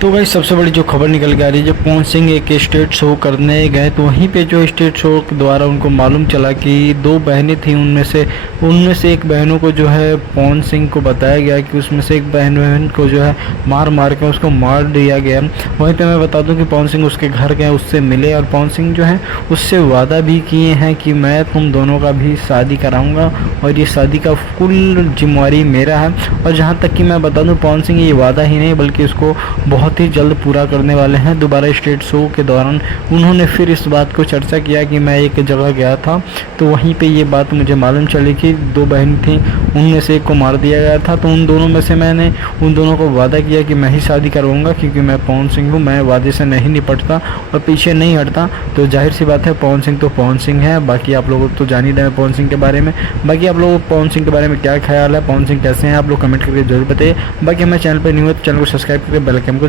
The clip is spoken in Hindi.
तो भाई सबसे बड़ी जो खबर निकल के आ रही है, जब पवन सिंह एक स्टेज शो करने गए तो वहीं पे जो स्टेज शो के द्वारा उनको मालूम चला कि दो बहनें थीं, उनमें से एक बहनों को जो है पवन सिंह को बताया गया कि उसमें से एक बहन को जो है मार के उसको मार दिया गया। वहीं पे मैं बता दूं कि पवन सिंह उसके घर गए, उससे मिले और पवन सिंह जो है उससे वादा भी किए हैं कि मैं तुम दोनों का भी शादी कराऊंगा और ये शादी का फुल जिम्मेवारी मेरा है। और जहाँ तक कि मैं बता दूं, पवन सिंह ये वादा ही नहीं बल्कि उसको बहुत ही जल्द पूरा करने वाले हैं। दोबारा स्टेज शो के दौरान उन्होंने फिर इस बात को चर्चा किया कि मैं एक जगह गया था तो वहीं पे ये बात मुझे मालूम चली कि दो बहन थी, उनमें से एक को मार दिया गया था। तो उन दोनों में से मैंने उन दोनों को वादा किया कि मैं ही शादी करवाऊंगा, क्योंकि मैं पवन सिंह हूँ, मैं वादे से नहीं निपटता और पीछे नहीं हटता। तो जाहिर सी बात है पवन सिंह तो पवन सिंह है। बाकी आप लोग तो जान ही रहे हैं पवन सिंह के बारे में। बाकी आप लोगों को पवन सिंह के बारे में क्या ख्याल है, पवन सिंह कैसे हैं, आप लोग कमेंट करके जरूर बताइए। बाकी हमारे चैनल पर न्यू है तो चैनल को सब्सक्राइब करके बेल आइकन को